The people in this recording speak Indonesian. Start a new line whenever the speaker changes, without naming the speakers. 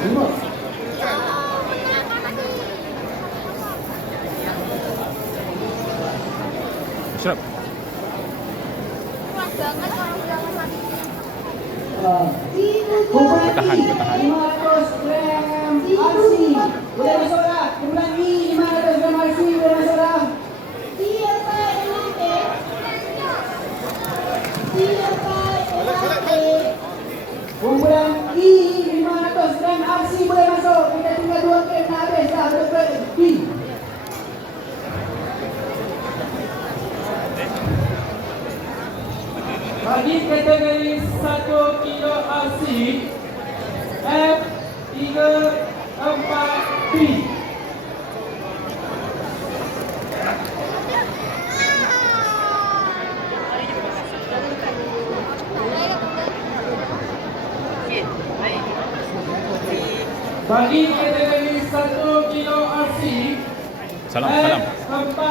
Tadi.
Bertahan, bertahan.
500 gram RC. Boleh masuk dah. Kumpulan E 100 Grand RC boleh masuk. Kita tinggal 2 game habis dah
Bagi kategori 1 kilo RC F 3 4 3 Bagi kategori 1 kilo RC
Salam, salam.
F34